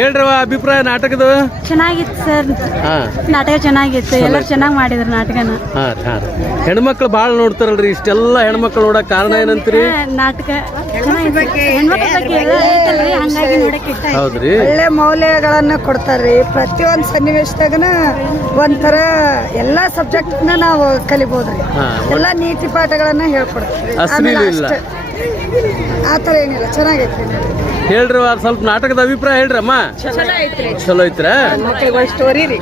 ಹೇಳ್ರವ ಅಭಿಪ್ರಾಯ ನಾಟಕದ? ಚೆನ್ನಾಗಿತ್ತು ಸರ್, ನಾಟಕ ಚೆನ್ನಾಗಿತ್ತು, ಎಲ್ಲರೂ ಚೆನ್ನಾಗಿ ಮಾಡಿದ್ರು ನಾಟಕನ. ಹೆಣ್ಮಕ್ಳು ಭಾಳ ನೋಡ್ತಾರಲ್ರಿ, ಇಷ್ಟೆಲ್ಲ ಹೆಣ್ಮಕ್ಳು ನೋಡಕ್ ಕಾರಣ ಏನಂತೀರಿ? ನಾಟಕ ಹೆಣ್ಮಕ್ಳ ಬಗ್ಗೆ ಎಲ್ಲ ಐತಲ್ರಿ, ಹಂಗಾಗಿ ನೋಡಕ್ಕೆ ಇಷ್ಟ. ಹೌದ್ರಿ, ಒಳ್ಳೆ ಮೌಲ್ಯಗಳನ್ನ ಕೊಡ್ತಾರ್ರಿ. ಪ್ರತಿಯೊಂದು ಸನ್ನಿವೇಶದಾಗನ ಒಂಥರ ಎಲ್ಲಾ ಸಬ್ಜೆಕ್ಟ್ನ ನಾವು ಕಲಿಬೋದ್ರಿ. ಎಲ್ಲಾ ನೀತಿ ಪಾಠಗಳನ್ನ ಹೇಳ್ಕೊಡ್ತಾರೆ. ಆತರ ಏನಿಲ್ಲ, ಚೆನ್ನಾಗೈತ್ರಿ. ಹೇಳ್ರಿ ಸ್ವಲ್ಪ ನಾಟಕದ ಅಭಿಪ್ರಾಯ ಹೇಳ್ರಮ್ಮ. ಚಲೋ ಐತ್ರ? ಸ್ಟೋರಿ ರೀ.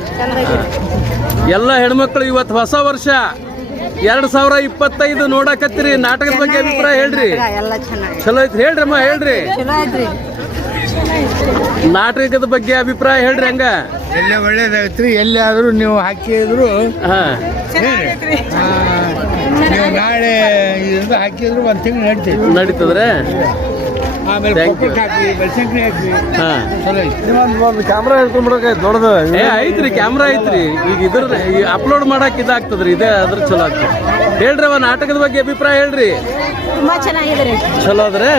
ಎಲ್ಲ ಹೆಣ್ಮಕ್ಳು ಇವತ್ತು ಹೊಸ ವರ್ಷ 2025 ನೋಡಕತ್ತೀರಿ. ನಾಟಕದ ಬಗ್ಗೆ ಅಭಿಪ್ರಾಯ ಹೇಳ್ರಿ. ಚಲೋ ಐತ್ರಿ, ಹೇಳ್ರಮ್ಮ ಹೇಳ್ರಿ. ನಾಟಕದ ಬಗ್ಗೆ ಅಭಿಪ್ರಾಯ ಹೇಳ್ರಿ. ಹಂಗ ಎಲ್ಲ ಒಳ್ಳೇದಾಗತ್ರಿ. ಎಲ್ಲಿಯಾದ್ರೂ ನೀವು ಹಾಕಿದ್ರು ನೀವು ನಾಳೆ ಹಾಕಿದ್ರು 1 ತಿಂಗಳು ನಡೀತದ್ರೆ. ಕ್ಯಾಮ್ರಾ ಹೇಳ್ಕೊಂಡ್ಬಿಡಕಾಯ್ತು ನೋಡೋದು. ಐತ್ರಿ, ಕ್ಯಾಮ್ರಾ ಐತ್ರಿ. ಈಗ ಇದ್ರ ಅಪ್ಲೋಡ್ ಮಾಡಕ್ ಇದಾಗ್ತದ್ರಿ, ಇದೇ ಅದ್ರ ಚಲೋ ಆಗ್ತದೆ. ಹೇಳ್ರಿ ಅವ ನಾಟಕದ ಬಗ್ಗೆ ಅಭಿಪ್ರಾಯ ಹೇಳ್ರಿ. ತುಂಬಾ ಚೆನ್ನಾಗಿದೆ, ಚಲೋ ಅದ್ರೆ.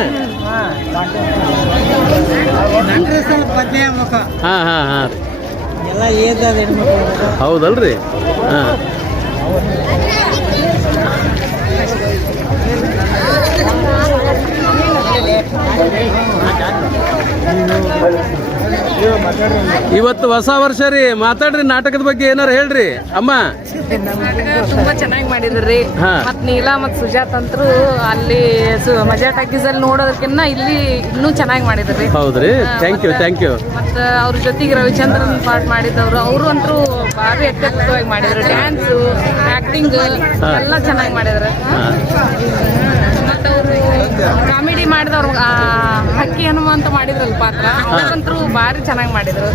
ಹೌದಲ್ರಿ. ಇವತ್ತು ಹೊಸ ವರ್ಷ ರೀ, ಮಾತಾಡ್ರಿ. ನಾಟಕದ ಬಗ್ಗೆ ಏನಾರು ಹೇಳ್ರಿ ಅಮ್ಮ. ತುಂಬಾ ಚೆನ್ನಾಗಿ ಮಾಡಿದ್ರಿ. ಮತ್ ನೀಲಾ ಮತ್ ಸುಜಾತ್ ಅಂತರು ಅಲ್ಲಿ ಮಜಾ ಟಾಕೀಸ್ ಅಲ್ಲಿ ನೋಡೋದಕ್ಕಿಂತ ಇಲ್ಲಿ ಇನ್ನೂ ಚೆನ್ನಾಗಿ ಮಾಡಿದ್ರಿ. ಹೌದ್ರಿ, ಥ್ಯಾಂಕ್ ಯು. ಮತ್ತ ಅವ್ರ ಜೊತೆಗೆ ರವಿಚಂದ್ರನ್ ಪಾಠ ಮಾಡಿದವ್ರು, ಅವರು ಅಂತೂ ಭಾರಿ ಅತ್ಯದ್ಭುತವಾಗಿ ಮಾಡಿದ್ರು. ಡ್ಯಾನ್ಸ್, ಆಕ್ಟಿಂಗ್ ಎಲ್ಲ ಚೆನ್ನಾಗಿ ಮಾಡಿದ್ರು. ಮತ್ತ ಅವರು ಕಾಮಿಡಿ ಮಾಡಿದವ್ರು, ಹಕ್ಕಿ ಹನುಮಂತ ಮಾಡಿದ್ರಲ್ಲ ಪಾತ್ರ, ಅವ್ರಂತೂ ಭಾರಿ ಚೆನ್ನಾಗಿ ಮಾಡಿದ್ರು.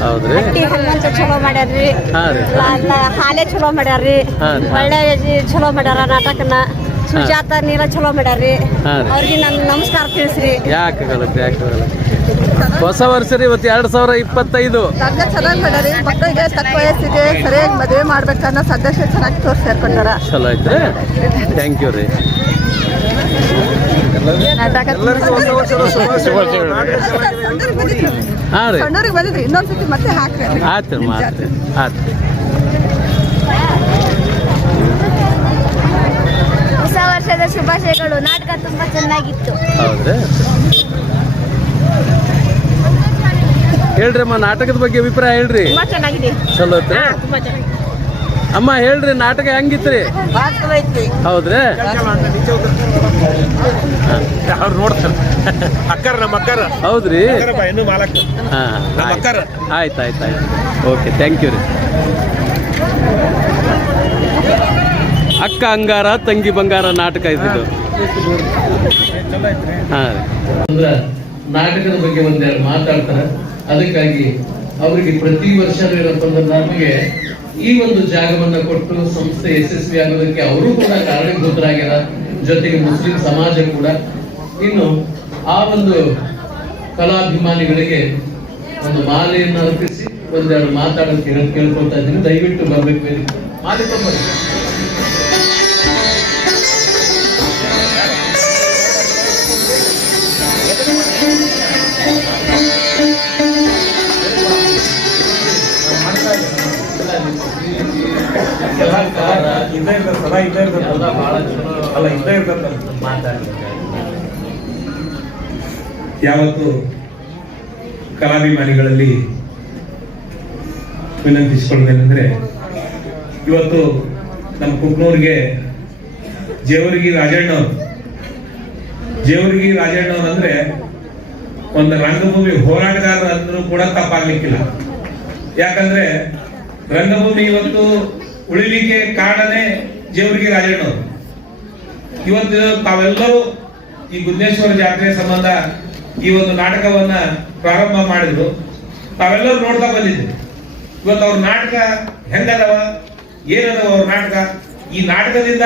ಹನುಮಂತ ಚಲೋ ಮಾಡ್ಯಾರ್ರಿ, ಹಾಲೆ ಚಲೋ ಮಾಡ್ಯಾರ್ರಿ, ಒಳ್ಳೆ ಚಲೋ ಮಾಡ್ಯಾರ ನಾಟಕನ. ಸುಜಾತ ನೀಲ ಚಲೋ ಮಾಡ್ಯಾರ್ರಿ. ಅವ್ರಿಗೆ ನನ್ನ ನಮಸ್ಕಾರ ತಿಳಿಸ್ರಿ. ಯಾಕಾಗಲ್ಲ. ಹೊಸ ವರ್ಷ ರೀ ಇವತ್ತು 2025. ಚೆನ್ನಾಗಿ ಮಾಡ್ಯಾರಿ. ಮಕ್ಕಳಿಗೆ ತಕ್ಕ ವಯಸ್ಸಿಗೆ ಸರಿಯಾಗಿ ಮದುವೆ ಮಾಡ್ಬೇಕನ್ನೋ ಸಂದೇಶ ಚೆನ್ನಾಗಿ ತೋರಿಸ್ಕೊಂಡಾರ. ಚಲೋ ಐತ್ರಿ, ಥ್ಯಾಂಕ್ ಯು ರೀ. ಬಂದಿದ್ರಿ, ಇನ್ನೊಂದ್ಸತಿ ಮತ್ತೆ ಹಾಕ್ರಿ. ಆಯ್ತು. ಹೊಸ ವರ್ಷದ ಶುಭಾಶಯಗಳು. ನಾಟಕ ತುಂಬಾ ಚೆನ್ನಾಗಿತ್ತು. ಹೌದ್ರಿ, ಹೇಳ್ರಿ ಅಮ್ಮ. ನಾಟಕದ ಬಗ್ಗೆ ಅಭಿಪ್ರಾಯ ಹೇಳ್ರಿ. ಚೆನ್ನಾಗಿದೆ, ಚಲೋ ಐತ್ರಿ. ಅಮ್ಮ ಹೇಳ್ರಿ, ನಾಟಕ ಹೆಂಗಿತ್ರಿ? ಹೌದ್ರಿ. ಅವ್ರು ನೋಡ್ತಾರೆ ಅಕ್ಕಾರ, ನಮ್ಮ ಅಕ್ಕಾರ. ಹೌದ್ರಿ, ಅಕ್ಕಾರ. ಆಯ್ತು. ಓಕೆ, ಥ್ಯಾಂಕ್ ಯು ರೀ. ಅಕ್ಕ ಅಂಗಾರ ತಂಗಿ ಬಂಗಾರ ನಾಟಕ ಇದ್ದಿದ್ದು. ಅಂದ್ರ ನಾಟಕದ ಬಗ್ಗೆ ಒಂದೆರಡು ಮಾತಾಡ್ತಾರೆ. ಅದಕ್ಕಾಗಿ ಅವರಿಗೆ ಪ್ರತಿ ವರ್ಷ ಏನಪ್ಪ ಅಂದ್ರೆ ನಮಗೆ ಈ ಒಂದು ಜಾಗವನ್ನ ಕೊಟ್ಟು ಸಂಸ್ಥೆ ಯಶಸ್ವಿ ಆಗೋದಕ್ಕೆ ಅವರು ಕೂಡ ಕಾರಣೀಭೂತರಾಗ್ಯಾರ, ಜೊತೆಗೆ ಮುಸ್ಲಿಂ ಸಮಾಜ ಕೂಡ. ಇನ್ನು ಆ ಒಂದು ಕಲಾಭಿಮಾನಿಗಳಿಗೆ ಒಂದು ಮಾಲೆಯನ್ನು ಅರ್ಪಿಸಿ ಒಂದೆರಡು ಮಾತಾಡೋಕೆ ಕೇಳ್ಕೊಳ್ತಾ ಇದ್ದೀನಿ. ದಯವಿಟ್ಟು ಬರ್ಬೇಕು. ಮಾಲೆ ತಗೊಂಡು ಯಾವತ್ತು ಕಲಾಭಿಮಾನಿಗಳಲ್ಲಿ ವಿನಂತಿಸಿಕೊಳ್ಳೋದೇನೆಂದ್ರೆ, ಇವತ್ತು ನಮ್ಮ ಕುಕ್ನೂರಿಗೆ ಜೇವರ್ಗಿ ರಾಜಣ್ಣವ್ರು ಅಂದ್ರೆ ಒಂದು ರಂಗಭೂಮಿ ಹೋರಾಟಗಾರರು ಅಂದ್ರೂ ಕೂಡ ತಪ್ಪಾಗ್ಲಿಕ್ಕಿಲ್ಲ. ಯಾಕಂದ್ರೆ ರಂಗಭೂಮಿ ಇವತ್ತು ಉಳಿಲಿಕ್ಕೆ ಕಾರಣನೇ ಜೇವರ್ಗಿ ರಾಜಣ್ಣವ್ರು. ಇವತ್ತು ತಾವೆಲ್ಲರೂ ಈ ಗುದ್ದೇಶ್ವರ ಜಾತ್ರೆ ಸಂಬಂಧ ಈ ಒಂದು ನಾಟಕವನ್ನ ಪ್ರಾರಂಭ ಮಾಡಿದ್ರು. ತಾವೆಲ್ಲರೂ ನೋಡ್ತಾ ಬಂದಿದ್ವಿ. ಇವತ್ತು ಅವ್ರ ನಾಟಕ ಹೆಂಗದವ, ಏನದವ ಅವ್ರ ನಾಟಕ. ಈ ನಾಟಕದಿಂದ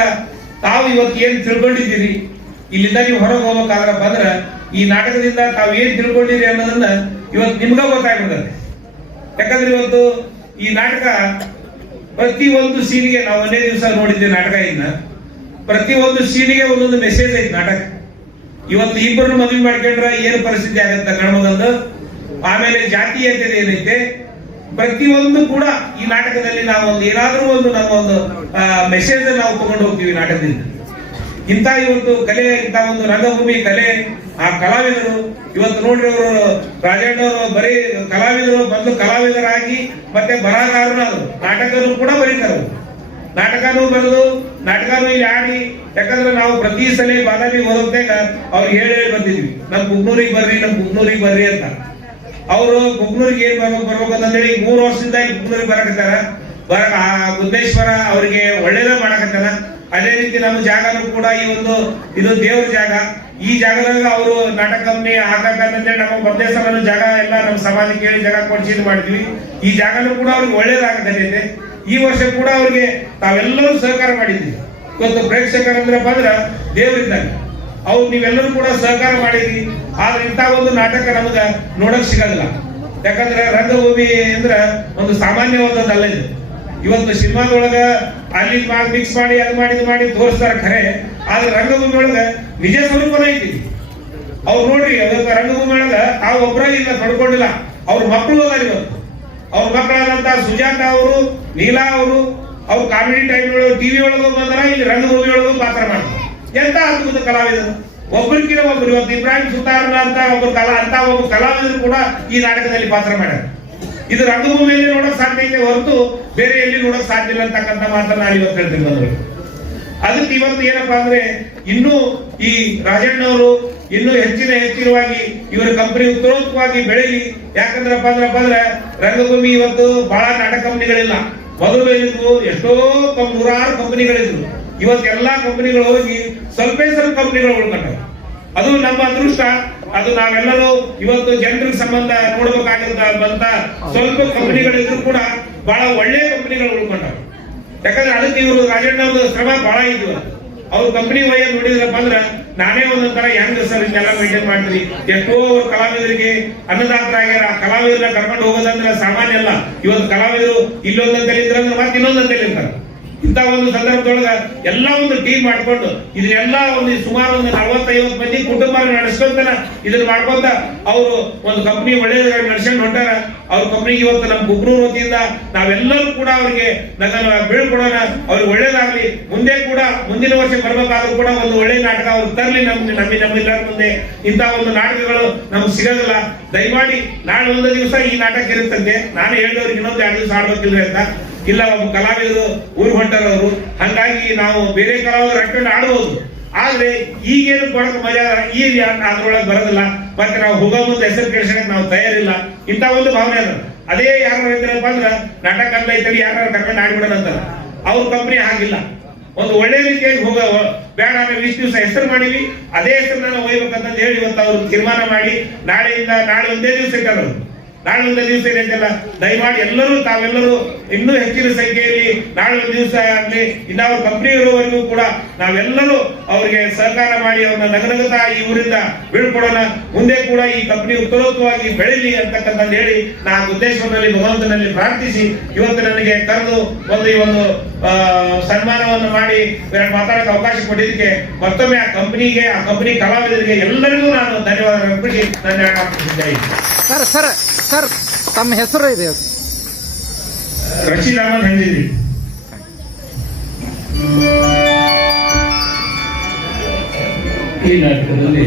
ತಾವು ಇವತ್ತು ಏನ್ ತಿಳ್ಕೊಂಡಿದ್ದೀರಿ, ಇಲ್ಲಿಂದ ನೀವು ಹೊರಗೆ ಹೋಗ್ಬೇಕಾದ್ರೆ ಬಂದ್ರ ಈ ನಾಟಕದಿಂದ ತಾವು ಏನ್ ತಿಳ್ಕೊಂಡಿರಿ ಅನ್ನೋದನ್ನ ಇವತ್ತು ನಿಮ್ಗ ಗೊತ್ತಾಗ್ಬಿಡ್ತದೆ. ಯಾಕಂದ್ರೆ ಇವತ್ತು ಈ ನಾಟಕ ಪ್ರತಿ ಒಂದು ಸೀನಿಗೆ, ನಾವು ಒಂದೇ ದಿವಸ ನೋಡಿದ್ದೆ ನಾಟಕ, ಇನ್ನ ಪ್ರತಿ ಒಂದು ಸೀನಿಗೆ ಒಂದೊಂದು ಮೆಸೇಜ್ ಐತಿ ನಾಟಕ. ಇವತ್ತು ಇಬ್ಬರನ್ನು ಮದುವೆ ಮಾಡ್ಕೊಂಡ್ರೆ ಏನು ಪರಿಸ್ಥಿತಿ ಆಗತ್ತ ಗಣಮಗಂದು, ಆಮೇಲೆ ಜಾತೀಯತೆ ಏನೈತೆ, ಪ್ರತಿಯೊಂದು ಕೂಡ ಈ ನಾಟಕದಲ್ಲಿ ನಾವು ಒಂದು ಏನಾದ್ರೂ ಒಂದು ನಮ್ಮ ಒಂದು ಮೆಸೇಜ್ ನಾವು ತಗೊಂಡು ಹೋಗ್ತೀವಿ ನಾಟಕದಿಂದ. ಇಂಥ ಇವತ್ತು ಕಲೆ, ಇಂಥ ಒಂದು ರಂಗಭೂಮಿ ಕಲೆ, ಆ ಕಲಾವಿದರು ಇವತ್ತು ನೋಡ್ರಿ, ಅವರು ರಾಜಣ್ಣವರು ಬರೀ ಕಲಾವಿದರು ಮೊದಲು ಕಲಾವಿದರಾಗಿ ಮತ್ತೆ ಬರಹಗಾರರು, ಅದು ನಾಟಕನೂ ಕೂಡ ಬರೀತಾರೆ. ನಾಟಕನೂ ಬರೆದು ನಾಟಕನೂ ಇಲ್ಲಿ ಆಡಿ, ಯಾಕಂದ್ರೆ ನಾವು ಪ್ರತಿ ಸಲ ಬಾದಾಮಿ ಹೋದಾಗ ಅವ್ರಿಗೆ ಹೇಳಿ ಬಂದಿದ್ವಿ, ನಮ್ ಕುಗ್ನೂರಿಗೆ ಬರ್ರಿ ಅಂತ. ಅವರು ಕುಗ್ನೂರಿಗೆ ಏನ್ ಬರ್ಬೇಕು ಅಂತೇಳಿ 3 ವರ್ಷದಿಂದ ಕುಗ್ನೂರಿಗೆ ಬರಕತ್ತಾರ. ಗುದ್ದೇಶ್ವರ ಅವರಿಗೆ ಒಳ್ಳೇದ ಮಾಡಕತ್ತಾನ. ಅದೇ ರೀತಿ ನಮ್ಮ ಜಾಗನೂ ಕೂಡ ಈ ಒಂದು ಇದು ದೇವ್ರ ಜಾಗ. ಈ ಜಾಗದಾಗ ಅವರು ನಾಟಕ ಕಂಪ್ನಿ ಹಾಕಂತೇಳಿ ನಮ್ಮ ಮಧ್ಯಸ್ಥರ ಜಾಗ ಎಲ್ಲ ನಮ್ಮ ಸಮಾಜಕ್ಕೆ ಹೇಳಿ ಜಾಗ ಕೊಡಿಸಿ ಇದು ಮಾಡ್ತೀವಿ. ಈ ಜಾಗನೂ ಕೂಡ ಅವ್ರಿಗೆ ಒಳ್ಳೇದಾಗತ್ತೈತೆ. ಈ ವರ್ಷ ಕೂಡ ಅವ್ರಿಗೆ ತಾವೆಲ್ಲರೂ ಸಹಕಾರ ಮಾಡಿದ್ವಿ. ಇವತ್ತು ಪ್ರೇಕ್ಷಕರಂದ್ರಪ್ಪ ಅಂದ್ರ ದೇವರಿದ್ದಾಗ ಅವ್ರು ನೀವೆಲ್ಲರೂ ಕೂಡ ಸಹಕಾರ ಮಾಡಿದ್ರಿ. ಆದ್ರೆ ಇಂಥ ಒಂದು ನಾಟಕ ನಮಗ ನೋಡಕ್ ಸಿಗಲ್ಲ. ಯಾಕಂದ್ರೆ ರಂಗಭೂಮಿ ಅಂದ್ರ ಒಂದು ಸಾಮಾನ್ಯವಾದದ್ದಲ್ಲ ಇದು. ಇವತ್ತು ಸಿನಿಮಾದೊಳಗ ಅಲ್ಲಿ ಮಿಕ್ಸ್ ಮಾಡಿ ಅದು ಮಾಡಿ ತೋರಿಸ್ತಾರ ಖರೆ, ಆದ್ರೆ ರಂಗಭೂಮಿ ಒಳಗ ನಿಜ ಸ್ವರೂಪನ ಐತಿ. ಅವ್ರು ನೋಡ್ರಿ, ರಂಗಭೂಮಿ ಒಳಗ ತಾವು ಒಬ್ಬರಾಗಿ ಇಲ್ಲ ಪಡ್ಕೊಂಡಿಲ್ಲ, ಅವ್ರ ಮಕ್ಕಳು ಅದಾರ. ಇವತ್ತು ಅವ್ರ ಮಕ್ಕಳಾದಂತ ಸುಜಾತ ಅವರು, ನೀಲಾ ಅವರು, ಅವ್ರು ಕಾಮಿಡಿ ಟೈಮ್ ಒಳಗೆ ಟಿವಿ ಒಳಗೂ ಬಂದ್ರ, ಇಲ್ಲಿ ರಂಗಭೂಮಿ ಒಳಗೂ ಪಾತ್ರ ಮಾಡ್ತಾರೆ. ಎಂತ ಅದ್ಭುತ ಕಲಾವಿದರು, ಒಬ್ಬರಿಗಿನ ಒಬ್ಬರು. ಇವತ್ತು ಇಬ್ರಾಹಿಂ ಸುತಾರ್ನ ಅಂತ ಒಬ್ಬ ಕಲಾವಿದರು ಕೂಡ ಈ ನಾಟಕದಲ್ಲಿ ಪಾತ್ರ ಮಾಡ್ಯಾರ. ಇದು ರಂಗಭೂಮಿಯಲ್ಲಿ ನೋಡಕ್ ಸಾಧ್ಯ ಇದೆ ಹೊರತು ಬೇರೆ ಎಲ್ಲಿ ನೋಡಕ್ ಸಾಧ್ಯ ಇಲ್ಲ ಅಂತಕ್ಕಂಥ ಮಾತನ್ನ ನಾನು ಇವತ್ತು ಹೇಳ್ತೀನಿ ಬಂದ್ರು. ಅದಕ್ಕೆ ಇವತ್ತು ಏನಪ್ಪಾ ಅಂದ್ರೆ, ಇನ್ನೂ ಈ ರಾಜಣ್ಣವರು ಇನ್ನೂ ಹೆಚ್ಚಿನವಾಗಿ ಇವರ ಕಂಪನಿ ಉತ್ತರೋತ್ತವಾಗಿ ಬೆಳೀಲಿ. ಯಾಕಂದ್ರಪ್ಪ ಅಂದ್ರೆ ರಂಗಭೂಮಿ ಇವತ್ತು ಬಹಳ ನಾಟಕ ಕಂಪನಿಗಳಿಲ್ಲ. ಮೊದಲು ಇದ್ವು ಎಷ್ಟೋ 100 ಕಂಪನಿಗಳಿದ್ವು. ಇವತ್ತೆಲ್ಲಾ ಕಂಪನಿಗಳು ಹೋಗಿ ಸ್ವಲ್ಪ ಕಂಪನಿಗಳು ಉಳ್ಕೊಂಡವು. ಅದು ನಮ್ಮ ಅದೃಷ್ಟ. ಅದು ನಾವೆಲ್ಲರೂ ಇವತ್ತು ಜನರಿಗೆ ಸಂಬಂಧ ನೋಡ್ಬೇಕಾಗಿದ್ದಂತ ಸ್ವಲ್ಪ ಕಂಪನಿಗಳಿದ್ರು ಕೂಡ ಬಹಳ ಒಳ್ಳೆ ಕಂಪನಿಗಳು ಉಳ್ಕೊಂಡವು. ಯಾಕಂದ್ರೆ ಅದಕ್ಕೆ ಇವರು ರಾಜಣ್ಣವ್ರ ಶ್ರಮ ಬಹಳ ಇದ್ವು. ಅವ್ರ ಕಂಪನಿ ವಯ ನೋಡಿದ್ರಪ್ಪ ಅಂದ್ರ ನಾನೇ ಒಂದೊಂದರ ಹೆಂಗ್ ಸರ್ ಇದನ್ನೆಲ್ಲ ಮೇಂಟೈನ್ ಮಾಡ್ತೀವಿ. ಎಷ್ಟೋ ಅವ್ರ ಕಲಾವಿದರಿಗೆ ಅನ್ನದಾತರಾಗ್ಯಾರ. ಕಲಾವಿದರನ್ನ ಕರ್ಕೊಂಡು ಹೋಗೋದಂದ್ರೆ ಸಾಮಾನ್ಯ ಅಲ್ಲ. ಇವತ್ತು ಕಲಾವಿದರು ಇಲ್ಲೊಂದಂತಲ್ಲಿ ಇದ್ರಂದ್ರೆ ಮತ್ತೆ ಇನ್ನೊಂದಂತಲ್ಲಿ ಇರ್ತಾರೆ. ಇಂಥ ಒಂದು ಸಂದರ್ಭದೊಳಗ ಎಲ್ಲ ಒಂದು ಟೀಮ್ ಮಾಡ್ಕೊಂಡು ಇದನ್ನೆಲ್ಲ ಒಂದು ಸುಮಾರು ಒಂದು 40-50 ಮಂದಿ ಕುಟುಂಬ ನಡೆಸ್ಕೊಂತ ಇದನ್ನ ಮಾಡ್ಕೊಂತ ಅವರು ಒಂದು ಕಂಪನಿ ಒಳ್ಳೆಯದಾಗಿ ನಡ್ಸ್ಕೊಂಡು ಹೊಂಟಾರ. ಅವ್ರ ಕಂಪನಿಗೆ ಇವತ್ತು ನಮ್ಮ ಕುಗ್ನೂರು ವತಿಯಿಂದ ನಾವೆಲ್ಲರೂ ಕೂಡ ಅವರಿಗೆ ಬೀಳ್ಕೊಡೋಣ. ಅವ್ರಿಗೆ ಒಳ್ಳೇದಾಗ್ಲಿ. ಮುಂದೆ ಕೂಡ ಮುಂದಿನ ವರ್ಷ ಬರ್ಬೇಕಾದ್ರೂ ಕೂಡ ಒಂದು ಒಳ್ಳೆ ನಾಟಕ ಅವ್ರು ತರಲಿ ನಮ್ಮೆಲ್ಲರ ಮುಂದೆ. ಇಂಥ ಒಂದು ನಾಟಕಗಳು ನಮ್ಗೆ ಸಿಗೋದಿಲ್ಲ. ದಯಮಾಡಿ ನಾಳೆ ಒಂದು ದಿವಸ ಈ ನಾಟಕ ಇರುತ್ತಂತೆ. ನಾನು ಹೇಳಿದವ್ರಿಗೆ ಇನ್ನೊಂದು 2 ದಿವಸ ಆಡ್ಬೇಕಿಲ್ರಿ ಅಂತ. ಇಲ್ಲ, ಒಬ್ಬ ಕಲಾವಿದರು ಊರು ಹೊಂಟಾರವರು, ಹಂಗಾಗಿ ನಾವು ಬೇರೆ ಕಲಾವಿದರು ಅಟ್ಕೊಂಡು ಆಡಬಹುದು. ಆದ್ರೆ ಈಗೇನು ಕೊಡಕ ಮಜಾ ಈಗ ಅದ್ರೊಳಗೆ ಬರೋದಿಲ್ಲ. ಮತ್ತೆ ನಾವು ಹೋಗೋ ಮುಂದೆ ಹೆಸರು ಕೆಡ್ಸಕ್ ನಾವು ತಯಾರಿಲ್ಲ. ಇಂಥ ಒಂದು ಭಾವನೆ ಅದ. ಅದೇ ಯಾರು ಹೇಳ್ತಾರಪ್ಪ ಅಂದ್ರ ನಾಟಕ ಅಲ್ಲ ಐತಲ್ಲಿ ಯಾರು ಕರ್ಕೊಂಡು ಆಡ್ಬಿಡೋಣ ಅಂತಾರ. ಅವ್ರ ಕಂಪನಿ ಹಾಗಿಲ್ಲ. ಒಂದು ಒಳ್ಳೆ ರೀತಿಯಾಗಿ ಬೇಡ, ನಾವು ಇಷ್ಟು ದಿವಸ ಹೆಸರು ಮಾಡಿವಿ, ಅದೇ ಹೆಸರು ನಾನು ಒಯ್ಬೇಕಂತ ಹೇಳಿ ಇವತ್ತು ಅವ್ರು ತೀರ್ಮಾನ ಮಾಡಿ ನಾಳೆ ಒಂದೇ ದಿವಸ ಇಟ್ಟರು. ನಾಳೆ ಒಂದು ದಿವಸ ಏನೈತಲ್ಲ, ದಯಮಾಡಿ ಎಲ್ಲರೂ ತಾವೆಲ್ಲರೂ ಇನ್ನೂ ಹೆಚ್ಚಿನ ಸಂಖ್ಯೆಯಲ್ಲಿ ನಾಳೆ ಒಂದು ದಿವಸ ಆಗಲಿ ಇನ್ನ ಅವ್ರ ಕಂಪನಿ ಇರುವವರೆಗೂ ಕೂಡ ನಾವೆಲ್ಲರೂ ಅವರಿಗೆ ಸಹಕಾರ ಮಾಡಿ ಅವ್ರನ್ನ ನಗನಗತಾ ಈ ಊರಿಂದ ಬೀಳ್ಕೊಡೋಣ. ಮುಂದೆ ಕೂಡ ಈ ಕಂಪನಿ ಉತ್ತರೋತ್ತವಾಗಿ ಬೆಳೀಲಿ ಅಂತಕ್ಕಂಥ ಹೇಳಿ ನಾನು ಉದ್ದೇಶದಲ್ಲಿ ಭಗವಂತನಲ್ಲಿ ಪ್ರಾರ್ಥಿಸಿ ಇವತ್ತು ನನಗೆ ಕರೆದು ಈ ಒಂದು ಸನ್ಮಾನವನ್ನು ಮಾಡಿ ಮಾತಾಡಕ್ಕೆ ಅವಕಾಶ ಕೊಟ್ಟಿದ್ದಕ್ಕೆ ಮತ್ತೊಮ್ಮೆ ಆ ಕಂಪನಿ ಕಲಾವಿದರಿಗೆ ಎಲ್ಲರಿಗೂ ನಾನು ಧನ್ಯವಾದ ಅರ್ಪಿಸಿ ನನ್ನ ಸರ್ ತಮ್ಮ ಹೆಸರು ಇದೆ? ರಶೀದ್ ಅಹಮದ್ ಹೇಳಿದ್ರಿ. ಈ ನಾಟಕದಲ್ಲಿ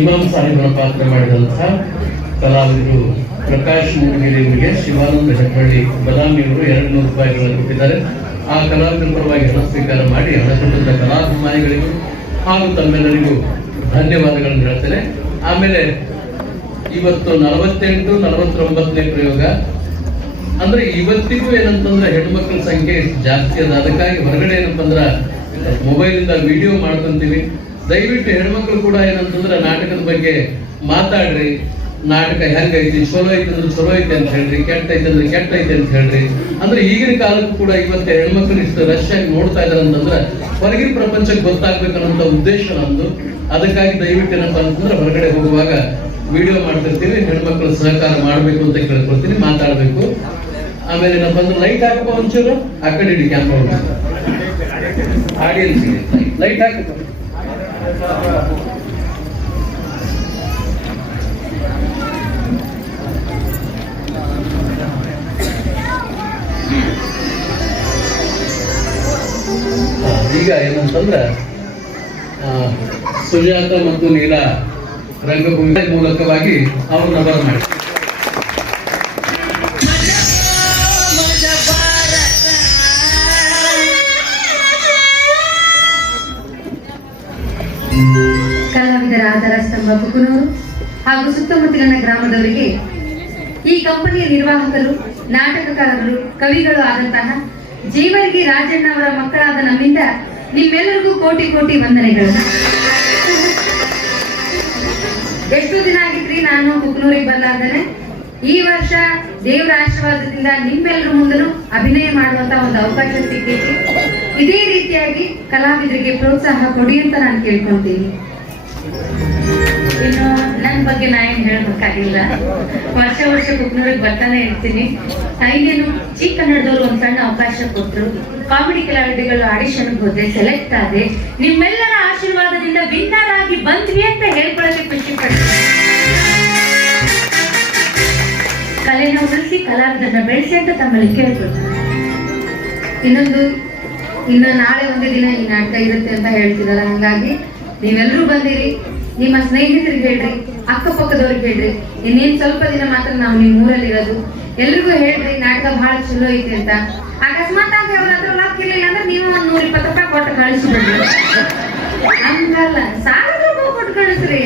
ಇಮಾಮ್ ಸಾಹೇಬರ ಪಾತ್ರ ಮಾಡಿದಂತಹ ಕಲಾವಿದರು ಪ್ರಕಾಶ್ ಮೂಡಿಗೆರೆಯವರಿಗೆ ಶಿವಾನಂದ ಹೆಬ್ಬಳ್ಳಿ ಬದಾಮಿಯವರು 200 ರೂಪಾಯಿಗಳನ್ನು ಕೊಟ್ಟಿದ್ದಾರೆ. ಆ ಕಲಾವಿದರ ಪರವಾಗಿ ಹಣ ಸ್ವೀಕಾರ ಮಾಡಿ ಹಣ ಕೊಟ್ಟಿದ್ದ ಕಲಾಭಿಮಾನಿಗಳಿಗೂ ಹಾಗೂ ತಮ್ಮೆಲ್ಲರಿಗೂ ಧನ್ಯವಾದಗಳನ್ನು ಹೇಳ್ತೇನೆ. ಆಮೇಲೆ ಇವತ್ತು 48, 49ನೇ ಪ್ರಯೋಗ ಅಂದ್ರೆ ಇವತ್ತಿಗೂ ಏನಂತಂದ್ರೆ ಹೆಣ್ಮಕ್ಳ ಸಂಖ್ಯೆ ಜಾಸ್ತಿ ಅದ. ಅದಕ್ಕಾಗಿ ಹೊರಗಡೆ ಏನಪ್ಪ ಅಂದ್ರ ಮೊಬೈಲ್ ಇಂದ ವಿಡಿಯೋ ಮಾಡ್ಕೊಂತೀವಿ. ದಯವಿಟ್ಟು ಹೆಣ್ಮಕ್ಳು ಕೂಡ ಏನಂತಂದ್ರೆ ನಾಟಕದ ಬಗ್ಗೆ ಮಾತಾಡ್ರಿ. ನಾಟಕ ಹೆಂಗೈತಿ, ಚಲೋ ಐತಿ ಅಂದ್ರೆ ಚಲೋ ಐತಿ ಅಂತ ಹೇಳ್ರಿ, ಕೆಟ್ಟ ಐತಿ ಅಂದ್ರೆ ಕೆಟ್ಟ ಐತಿ ಅಂತ ಹೇಳ್ರಿ. ಅಂದ್ರೆ ಈಗಿನ ಕಾಲಕ್ಕೂ ಕೂಡ ಇವತ್ತು ಹೆಣ್ಮಕ್ಳು ಇಷ್ಟು ರಶ್ ಆಗಿ ನೋಡ್ತಾ ಇದಾರೆ ಅಂತಂದ್ರೆ ಹೊರಗಿನ ಪ್ರಪಂಚಕ್ಕೆ ಗೊತ್ತಾಗ್ಬೇಕನ್ನೋ ಉದ್ದೇಶ ನಮ್ದು. ಅದಕ್ಕಾಗಿ ದಯವಿಟ್ಟು ಏನಪ್ಪಾ ಅಂತಂದ್ರೆ ಹೊರಗಡೆ ಹೋಗುವಾಗ ವಿಡಿಯೋ ಮಾಡ್ತಿರ್ತೀವಿ, ಹೆಣ್ಮಕ್ಳು ಸಹಕಾರ ಮಾಡ್ಬೇಕು ಅಂತ ಕೇಳ್ಕೊಳ್ತೀನಿ, ಮಾತಾಡ್ಬೇಕು. ಆಮೇಲೆ ಏನಪ್ಪ ಅಂದ್ರೆ ಲೈಟ್ ಹಾಕಪ್ಪ ಒಂಚೂರು ಆ ಕಡೆ ಇಡಿ ಕ್ಯಾಮ್ರಾ ಆಡಿಯನ್ಸ್ ಲೈಟ್ ಹಾಕಪ್ಪ. ಈಗ ಏನಂತಂದ್ರ ಸುಜಾತ ಮತ್ತು ನೀಲಾ ರಂಗಭೂಮಿ ಮೂಲಕವಾಗಿ ಅವ್ರನ್ನ ಬರಮಾಡಿ. ಕಲಾವಿದರ ಆಧಾರ ಸ್ತಂಭ ಕುಕನೂರು ಹಾಗೂ ಸುತ್ತಮುತ್ತಲಿನ ಗ್ರಾಮದವರಿಗೆ ಈ ಕಂಪನಿಯ ನಿರ್ವಾಹಕರು, ನಾಟಕಕಾರರು, ಕವಿಗಳು ಆದಂತಹ ಜೀವರ್ಗಿ ರಾಜಣ್ಣ ಅವರ ಮಕ್ಕಳಾದ ನಮ್ಮಿಂದ ನಿಮ್ಮೆಲ್ಲರಿಗೂ ಕೋಟಿ ಕೋಟಿ ವಂದನೆಗಳು. ಎಷ್ಟು ದಿನ ಆಗಿದ್ರಿ ನಾನು ಕುಕನೂರಿಗೆ ಬರ್ಲಾರ್ದೇನೆ. ಈ ವರ್ಷ ದೇವರ ಆಶೀರ್ವಾದದಿಂದ ನಿಮ್ಮೆಲ್ಲರ ಮುಂದೂ ಅಭಿನಯ ಮಾಡುವಂತ ಒಂದು ಅವಕಾಶ ಸಿಕ್ಕೈತಿ. ಇದೇ ರೀತಿಯಾಗಿ ಕಲಾವಿದರಿಗೆ ಪ್ರೋತ್ಸಾಹ ಕೊಡಿ ಅಂತ ನಾನು ಕೇಳ್ಕೊಳ್ತೀನಿ. ಇನ್ನು ನನ್ನ ಬಗ್ಗೆ ನಾ ಏನ್ ಹೇಳ್ಬೇಕಾಗಿಲ್ಲ. ವರ್ಷ ವರ್ಷ ಕುಕ್ನೂರಿಗೆ ಬರ್ತಾನೆ ಇರ್ತೀನಿ. ಇನ್ನೇನು ಜಿ ಕನ್ನಡದವರು ಒಂದ್ ಸಣ್ಣ ಅವಕಾಶ ಕೊಟ್ಟರು. ಕಾಮಿಡಿ ಕಲಾವಿದಗಳು ಆಡಿಷನ್ ಹೋದೆ, ಸೆಲೆಕ್ಟ್ ಆದೆ. ನಿಮ್ಮೆಲ್ಲರ ಆಶೀರ್ವಾದದಿಂದ ವಿನ್ನರ್ ಆಗಿ ಬಂದ್ವಿ ಅಂತ ಹೇಳ್ಕೊಳ್ಳೋಕೆ ಖುಷಿ ಪಡ್ತೀನಿ. ಕಲೆನ ಉಳಿಸಿ ಕಲಾವಿದರನ್ನ ಬೆಳೆಸಿ ಅಂತ ತಮ್ಮಲ್ಲಿ ಕೇಳ್ಕೊಳ್ತೀನಿ. ಇನ್ನು ನಾಳೆ ಒಂದೇ ದಿನ ಈ ನಾಟಕ ಇರುತ್ತೆ ಅಂತ ಹೇಳ್ತಿರಲ್ಲ, ಹಂಗಾಗಿ ನೀವೆಲ್ಲರೂ ಬಂದಿರಿ. ನಿಮ್ಮ ಸ್ನೇಹಿತರಿಗೆ ಹೇಳ್ರಿ, ಅಕ್ಕಪಕ್ಕದವ್ರಿಗೆ ಹೇಳ್ರಿ. ಇನ್ನೇನ್ ಸ್ವಲ್ಪ ದಿನ ಮಾತ್ರ ನಾವು ನಿಮ್ ಊರಲ್ಲಿ ಇರೋದು. ಎಲ್ರಿಗೂ ಹೇಳ್ರಿ ನಾಟಕ ಬಹಳ ಚಲೋ ಐತಿ ಅಂತ. ಅಕಸ್ಮಾತ್ ಆಗಿ ಅವ್ರ ಹತ್ರ ಲಾಕ್ ಇರ್ಲಿಲ್ಲ ಅಂದ್ರೆ ನೀವು ಒಂದ್ 120 ರೂಪಾಯಿ ಕೊಟ್ಟು ಕಳಿಸ್ಬಿಡ್ರಿ. ಹಂಗಲ್ಲ, ಸಾವಿರ ರೂಪಾಯಿ ಕೊಟ್ಟು ಕಳಿಸ್ರಿ.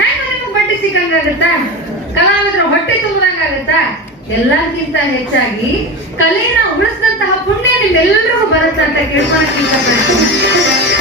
ಹೆಂಗ ನಿಮ್ಗೆ ಬಡ್ಡಿ ಸಿಕ್ಕಂಗಾಗತ್ತಾ? ಕಲಾವಿದ್ರ ಹೊಟ್ಟೆ ತುಂಬದಂಗಾಗತ್ತಾ? ಎಲ್ಲರಿಗಿಂತ ಹೆಚ್ಚಾಗಿ ಕಲೆನ ಉಳಿಸಿದಂತಹ ಪುಣ್ಯ ನಿಮ್ಮೆಲ್ಲರಿಗೂ ಬರುತ್ತೆ ಅಂತ ಕೇಳ್ಕೊಳಕ್ ಇಷ್ಟಪಡ್ತೀನಿ.